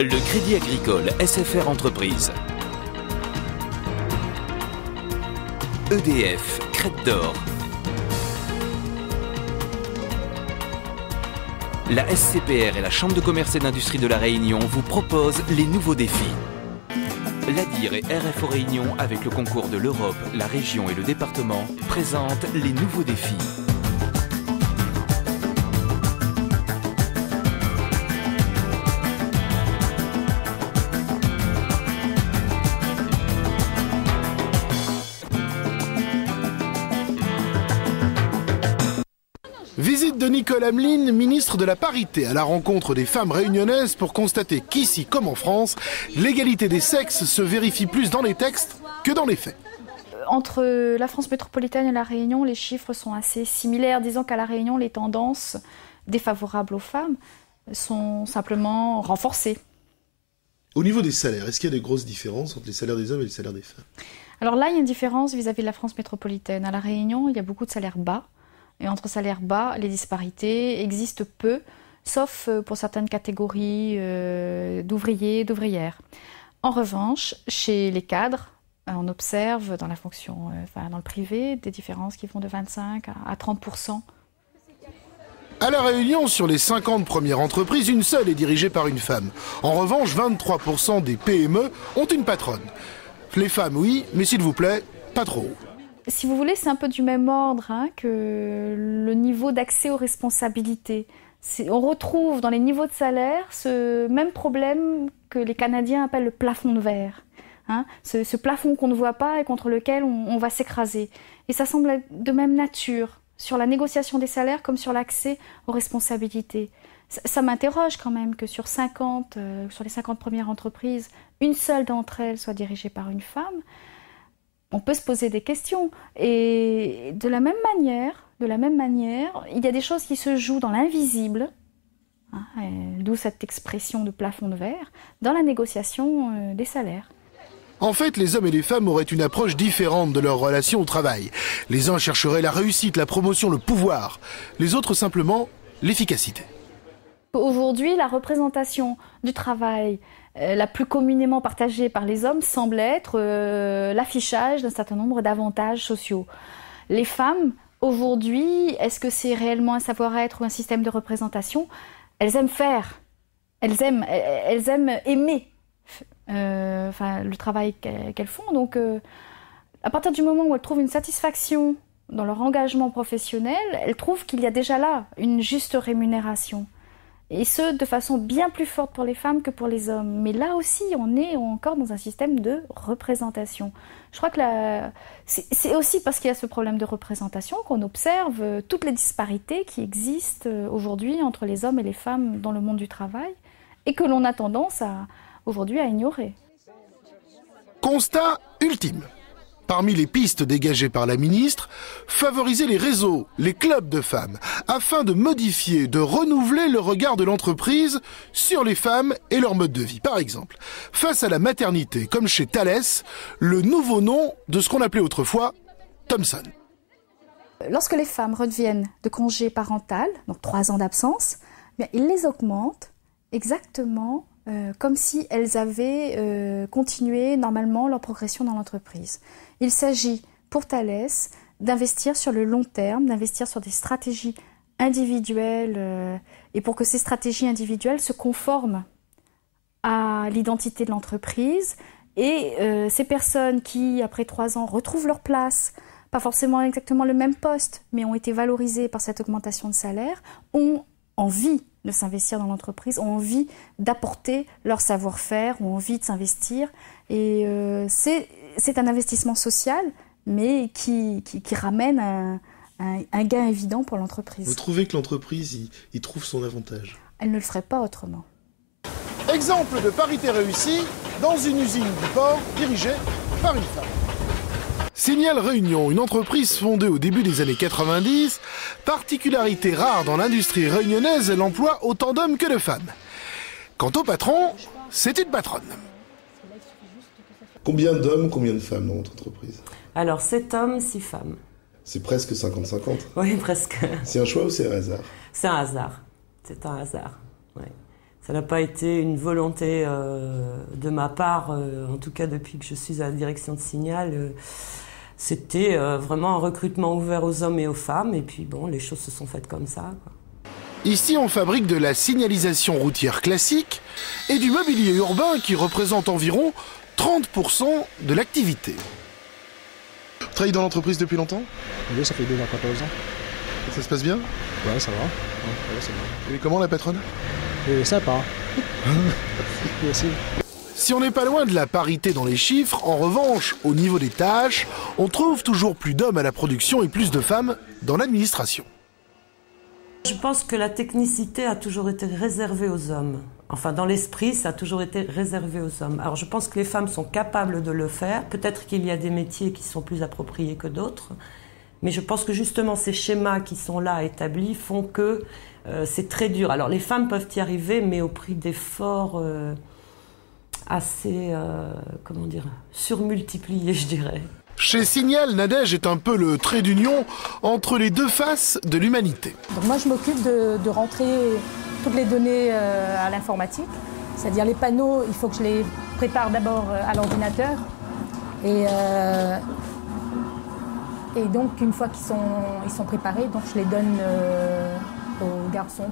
Le Crédit Agricole SFR Entreprise. EDF, Crête d'Or. La SCPR et la Chambre de commerce et d'industrie de La Réunion vous proposent les nouveaux défis. L'ADIR et RFO Réunion, avec le concours de l'Europe, la région et le département, présentent les nouveaux défis. Visite de Nicole Hamelin, ministre de la Parité, à la rencontre des femmes réunionnaises pour constater qu'ici, comme en France, l'égalité des sexes se vérifie plus dans les textes que dans les faits. Entre la France métropolitaine et la Réunion, les chiffres sont assez similaires. Disons qu'à la Réunion, les tendances défavorables aux femmes sont simplement renforcées. Au niveau des salaires, est-ce qu'il y a des grosses différences entre les salaires des hommes et les salaires des femmes? Alors là, il y a une différence vis-à-vis de la France métropolitaine. À la Réunion, il y a beaucoup de salaires bas. Et entre salaires bas, les disparités existent peu, sauf pour certaines catégories d'ouvriers et d'ouvrières. En revanche, chez les cadres, on observe dans la fonction, dans le privé, des différences qui vont de 25 à 30%. À La Réunion, sur les 50 premières entreprises, une seule est dirigée par une femme. En revanche, 23% des PME ont une patronne. Les femmes, oui, mais s'il vous plaît, pas trop. Si vous voulez, c'est un peu du même ordre que le niveau d'accès aux responsabilités. On retrouve dans les niveaux de salaire ce même problème que les Canadiens appellent le plafond de verre. Ce plafond qu'on ne voit pas et contre lequel on va s'écraser. Et ça semble être de même nature sur la négociation des salaires comme sur l'accès aux responsabilités. Ça m'interroge quand même que sur les 50 premières entreprises, une seule d'entre elles soit dirigée par une femme. On peut se poser des questions. Et de la même manière, il y a des choses qui se jouent dans l'invisible, d'où cette expression de plafond de verre, dans la négociation des salaires. En fait, les hommes et les femmes auraient une approche différente de leur relation au travail. Les uns chercheraient la réussite, la promotion, le pouvoir. Les autres, simplement, l'efficacité. Aujourd'hui, la représentation du travail la plus communément partagée par les hommes semble être l'affichage d'un certain nombre d'avantages sociaux. Les femmes, aujourd'hui, est-ce que c'est réellement un savoir-être ou un système de représentation? Elles aiment faire, elles aiment aimer le travail qu'elles font. Donc, à partir du moment où elles trouvent une satisfaction dans leur engagement professionnel, elles trouvent qu'il y a déjà là une juste rémunération. Et ce, de façon bien plus forte pour les femmes que pour les hommes. Mais là aussi, on est encore dans un système de représentation. Je crois que c'est aussi parce qu'il y a ce problème de représentation qu'on observe toutes les disparités qui existent aujourd'hui entre les hommes et les femmes dans le monde du travail et que l'on a tendance aujourd'hui à ignorer. Constat ultime. Parmi les pistes dégagées par la ministre, favoriser les réseaux, les clubs de femmes, afin de modifier, de renouveler le regard de l'entreprise sur les femmes et leur mode de vie. Par exemple, face à la maternité, comme chez Thales, le nouveau nom de ce qu'on appelait autrefois Thomson. Lorsque les femmes reviennent de congé parental, donc 3 ans d'absence, ils les augmentent exactement comme si elles avaient continué normalement leur progression dans l'entreprise. Il s'agit pour Thales d'investir sur le long terme, d'investir sur des stratégies individuelles et pour que ces stratégies individuelles se conforment à l'identité de l'entreprise et ces personnes qui, après 3 ans, retrouvent leur place, pas forcément exactement le même poste, mais ont été valorisées par cette augmentation de salaire, ont envie de s'investir dans l'entreprise, ont envie d'apporter leur savoir-faire, ont envie de s'investir. Et c'est un investissement social, mais qui ramène un gain évident pour l'entreprise. Vous trouvez que l'entreprise y trouve son avantage? Elle ne le ferait pas autrement. Exemple de parité réussie dans une usine du port dirigée par une femme. Signal Réunion, une entreprise fondée au début des années 90, particularité rare dans l'industrie réunionnaise, elle emploie autant d'hommes que de femmes. Quant au patron, c'est une patronne. Combien d'hommes, combien de femmes dans votre entreprise? Alors 7 hommes, 6 femmes. C'est presque 50-50. Oui, presque. C'est un choix ou c'est un hasard? C'est un hasard. C'est un hasard, oui. Ça n'a pas été une volonté de ma part, en tout cas depuis que je suis à la direction de Signal. C'était vraiment un recrutement ouvert aux hommes et aux femmes. Et puis bon, les choses se sont faites comme ça, quoi. Ici, on fabrique de la signalisation routière classique et du mobilier urbain qui représente environ 30% de l'activité. Vous travaillez dans l'entreprise depuis longtemps? Oui, ça fait 2 ans, 14 ans. Et ça se passe bien? Ouais, ça va. Ouais, c'est bien. Elle est comment la patronne? Sympa. Merci. Si on n'est pas loin de la parité dans les chiffres, en revanche, au niveau des tâches, on trouve toujours plus d'hommes à la production et plus de femmes dans l'administration. Je pense que la technicité a toujours été réservée aux hommes. Enfin, dans l'esprit, ça a toujours été réservé aux hommes. Alors, je pense que les femmes sont capables de le faire. Peut-être qu'il y a des métiers qui sont plus appropriés que d'autres. Mais je pense que justement, ces schémas qui sont là établis font que c'est très dur. Alors, les femmes peuvent y arriver, mais au prix d'efforts assez, surmultipliés, je dirais. Chez Signal, Nadège est un peu le trait d'union entre les deux faces de l'humanité. Donc moi, je m'occupe de rentrer toutes les données à l'informatique. C'est-à-dire les panneaux, il faut que je les prépare d'abord à l'ordinateur. Et donc, une fois qu'ils sont préparés, donc je les donne aux garçons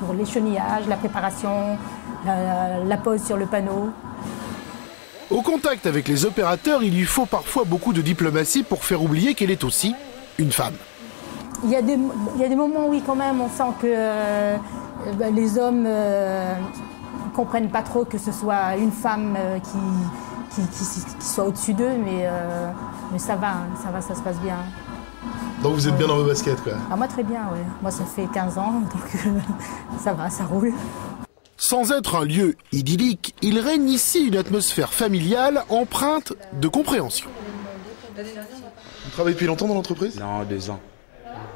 pour l'écheniillage, la préparation, la pose sur le panneau. Au contact avec les opérateurs, il lui faut parfois beaucoup de diplomatie pour faire oublier qu'elle est aussi une femme. Il y a des moments, oui, quand même, on sent que les hommes ne comprennent pas trop que ce soit une femme qui soit au-dessus d'eux, mais ça va, ça se passe bien. Donc vous êtes bien dans vos baskets, quoi? Ah, moi, très bien, oui. Moi, ça fait 15 ans, donc ça va, ça roule. Sans être un lieu idyllique, il règne ici une atmosphère familiale empreinte de compréhension. Vous travaillez depuis longtemps dans l'entreprise? Non, 2 ans.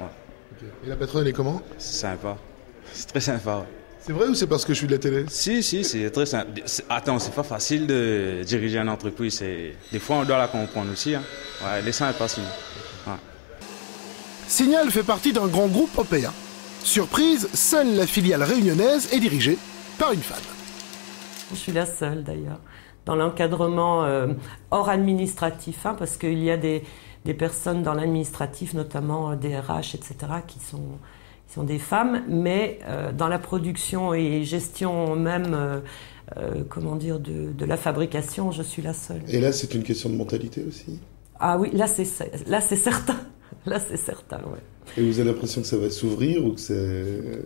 Ouais. Okay. Et la patronne, elle est comment? C'est sympa. C'est très sympa. Ouais. C'est vrai ou c'est parce que je suis de la télé? Si, c'est très simple. Attends, c'est pas facile de diriger une entreprise. Des fois, on doit la comprendre aussi. Hein. Ouais, elle est sympa, sinon. Ouais. Signal fait partie d'un grand groupe européen. Surprise, seule la filiale réunionnaise est dirigée par une femme. Je suis la seule d'ailleurs. Dans l'encadrement hors administratif, hein, parce qu'il y a des personnes dans l'administratif, notamment des RH, etc., qui sont des femmes, mais dans la production et gestion même, de la fabrication, je suis la seule. Et là, c'est une question de mentalité aussi? Ah oui, là c'est certain. Là c'est certain, ouais. Et vous avez l'impression que ça va s'ouvrir ou que c'est...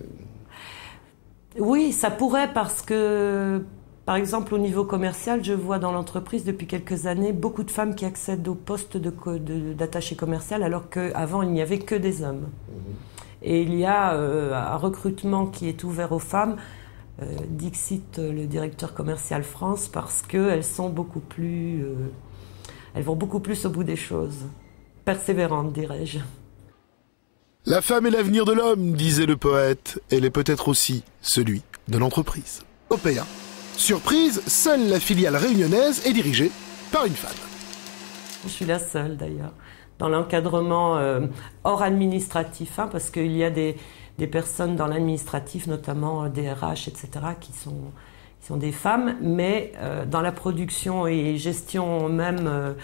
Oui, ça pourrait parce que, par exemple, au niveau commercial, je vois dans l'entreprise depuis quelques années beaucoup de femmes qui accèdent au poste d'attaché commercial alors qu'avant, il n'y avait que des hommes. Mmh. Et il y a un recrutement qui est ouvert aux femmes, dixit le directeur commercial France, parce qu'elles sont beaucoup plus... elles vont beaucoup plus au bout des choses. Persévérantes, dirais-je. La femme est l'avenir de l'homme, disait le poète. Elle est peut-être aussi celui de l'entreprise. Européen. Surprise, seule la filiale réunionnaise est dirigée par une femme. Je suis la seule d'ailleurs. Dans l'encadrement hors administratif, hein, parce qu'il y a des personnes dans l'administratif, notamment des RH, etc., qui sont des femmes, mais dans la production et gestion même...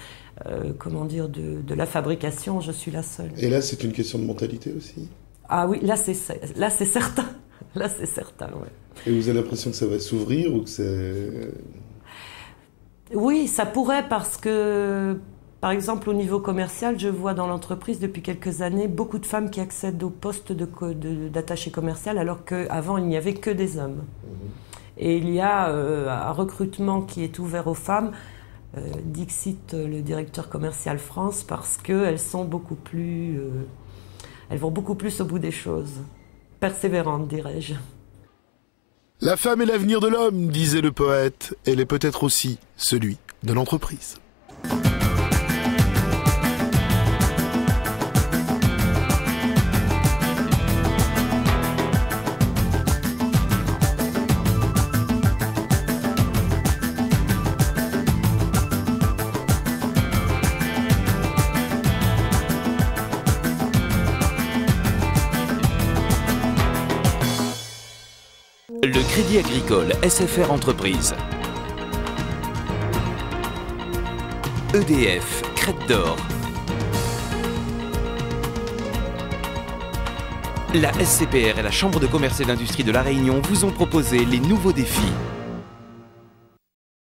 de la fabrication, je suis la seule. Et là, c'est une question de mentalité aussi? Ah oui, là c'est certain. Là c'est certain, ouais. Et vous avez l'impression que ça va s'ouvrir ou que c'est... Oui, ça pourrait parce que, par exemple, au niveau commercial, je vois dans l'entreprise depuis quelques années beaucoup de femmes qui accèdent au poste d'attaché commercial alors qu'avant, il n'y avait que des hommes. Mmh. Et il y a un recrutement qui est ouvert aux femmes, dixit le directeur commercial France, parce qu'elles sont beaucoup plus... elles vont beaucoup plus au bout des choses. Persévérantes, dirais-je. La femme est l'avenir de l'homme, disait le poète. Elle est peut-être aussi celui de l'entreprise. Le Crédit Agricole, SFR Entreprises. EDF, Crête d'Or. La SCPR et la Chambre de commerce et d'industrie de La Réunion vous ont proposé les nouveaux défis.